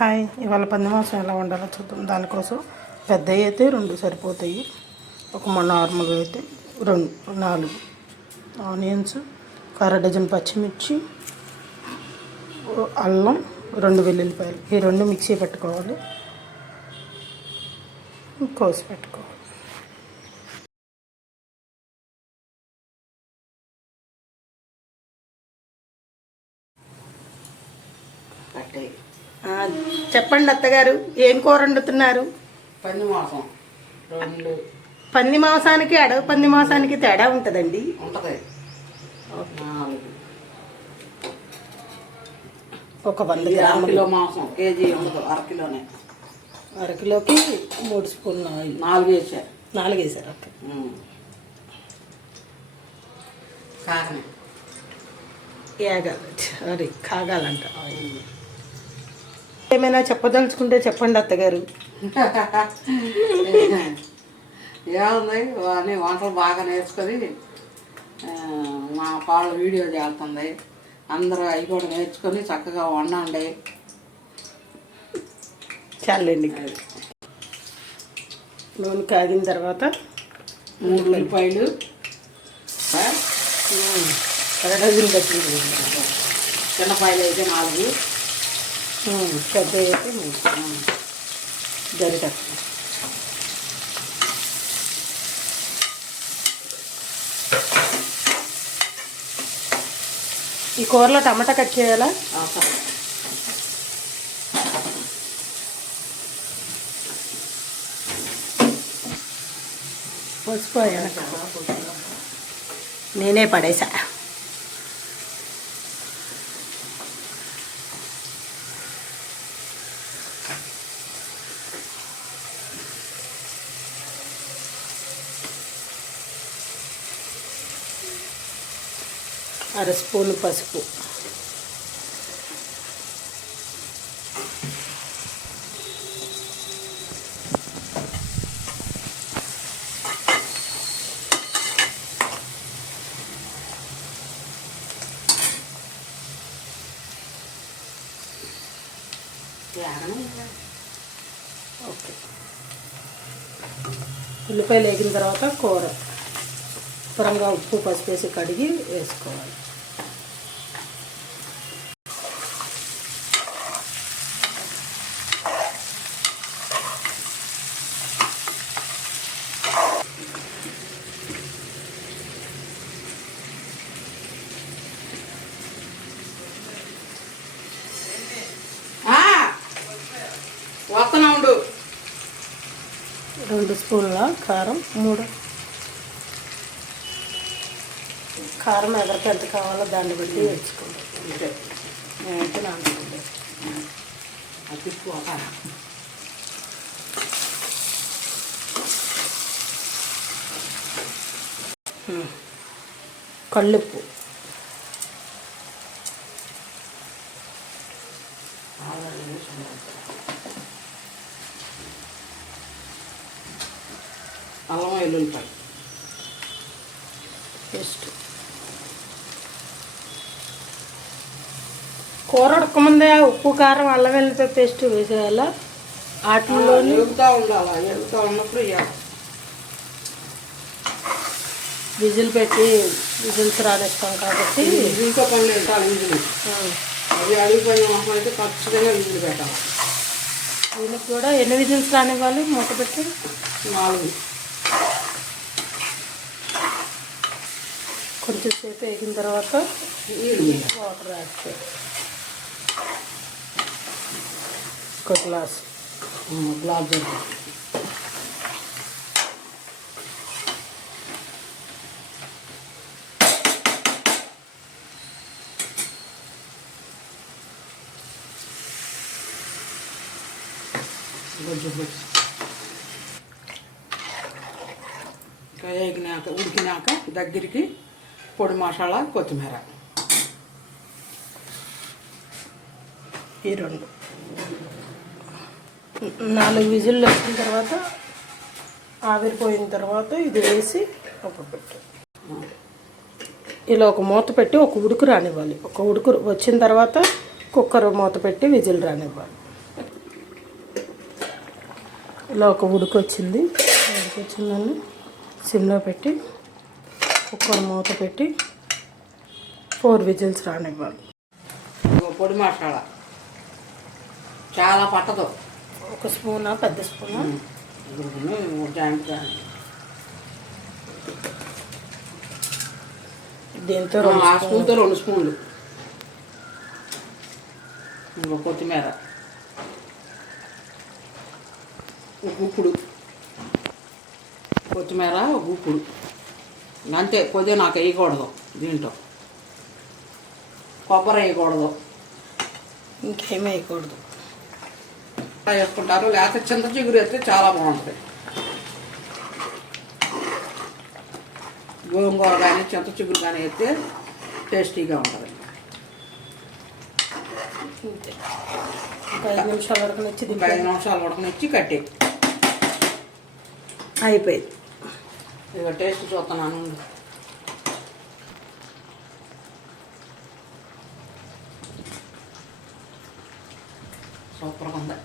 Hi, ఇవాళ పంది మాంసం ఎలా వండాలో చూద్దాం. దానికోసం పెద్దవి అయితే 2 సరిపోతాయి. నార్మల్గా అయితే 4 ఆనియన్స్, ఒక డజన్ పచ్చిమిర్చి, అల్లం, 2 వెల్లుల్లిపాయలు. ఈ 2 మిక్సీ పెట్టుకోవాలి, కోసి పెట్టుకోవాలి. చెప్పండి అత్తగారు, ఏం కూర వండుతున్నారు? పంది మాంసం. పంది మాంసానికి అడవి పంది మాంసానికి తేడా ఉంటుందండి? ఉంటుంది. ఒక 100 గ్రాముల మాంసం కేజీ ఉండదు, అరకిలోనే. అరకిలోకి 3 స్పూన్లు ఆయిల్. 4 వేసా. 4 వేసారు. ఓకే. కాకనే అది కాగాలంట. ఏమైనా చెప్పదలుచుకుంటే చెప్పండి అత్తగారు. ఏముంది, అన్నీ వంటలు బాగా నేర్చుకొని మా పాళ్ళు వీడియో చేస్తుంది. అందరూ అవి కూడా నేర్చుకొని చక్కగా వండండి. చాలండి. నూనె కాగిన తర్వాత 3 ఉల్లిపాయలు, 1 డజన్ పచ్చి చిన్నపాయలు అయితే 4, పెద్ద అయితే 3 గరిట. ఈ కూరలో టమాటా కట్ చేయాలా? పసుపు నేనే పడేసా. అర స్పూను పసుపు, ఓకే. ఉల్లిపాయలు వేగిన తర్వాత కూర శుభ్రంగా ఉప్పు పసుపు వేసి కడిగి వేసుకోవాలి. వస్తున్నాడు. 2 స్పూన్ల కారం, 3 కారం ఎవరికి ఎంత కావాలో దాన్ని బట్టి వేసుకోండి. నేనైతే 4 కళ్ళుప్పు, అల్లం వెల్లుల్లిపాయ పేస్ట్. కూర ఉడకముందే ఉప్పు కారం అల్లం వెల్లుల్లిపాయ పేస్ట్ వేసేయాలా? వాటిల్లో ఎగుతూ ఉండాలి. ఎగుతూ ఉన్నప్పుడు విజిల్ పెట్టి విజిల్స్ రానిస్తాం కాబట్టి విజిల్తో పని లేదు. విజిల్ అది అడిగిపోయిన మొహం అయితే ఖచ్చితంగా విజిల్ పెట్టాలి. దీనికి కూడా ఎన్ని విజిల్స్ రానివ్వాలి? మూత పెట్టి 4. కొంచెం సేపు వేగిన తర్వాత వాటర్ యాడ్ చేయాలి. 1 గ్లాస్ జరుగుతుంది. వేగినాక ఉడికినాక దగ్గరికి పొడి మసాలా, కొత్తిమీర. ఈ 4 విజిల్లు వచ్చిన తర్వాత ఆవిరిపోయిన తర్వాత ఇది వేసి పెట్టు. ఇలా ఒక మూత పెట్టి ఒక ఉడుకు రానివ్వాలి. ఒక ఉడుకు వచ్చిన తర్వాత కుక్కర్ మూత పెట్టి విజిల్ రానివ్వాలి. ఇలా ఒక ఉడికొచ్చింది. ఉడికొచ్చిందని సిమ్లో పెట్టి కుక్కర్ మూత పెట్టి 4 విజిల్స్ రానివ్వాలి. పొడి మసాలా చాలా పట్టదు. 1 స్పూనా, పెద్ద స్పూనా? జాయింట్ దీంతో ఆ స్పూన్తో 2 స్పూన్లు. ఇంకో కొత్తిమీర, గుప్పుడు కొత్తిమీర, గుప్పుడు అంతే. కొద్దిగా నాకు వేయకూడదు దీంట్లో, కొబ్బరి వేయకూడదు, ఇంకేమీ వేయకూడదు. వేసుకుంటారు. లేకపోతే చింత చిగురు వేస్తే చాలా బాగుంటుంది. గోంగూర కానీ చింత చిగురు కానీ వేస్తే టేస్టీగా ఉంటుంది. అంతే. ఒక 5 నిమిషాలు ఉడకనిచ్చి 5 నిమిషాలు ఉడకనిచ్చి కట్టి అయిపోయింది. ఇక టేస్ట్ చూస్తున్నాను. సూపర్గా ఉంది.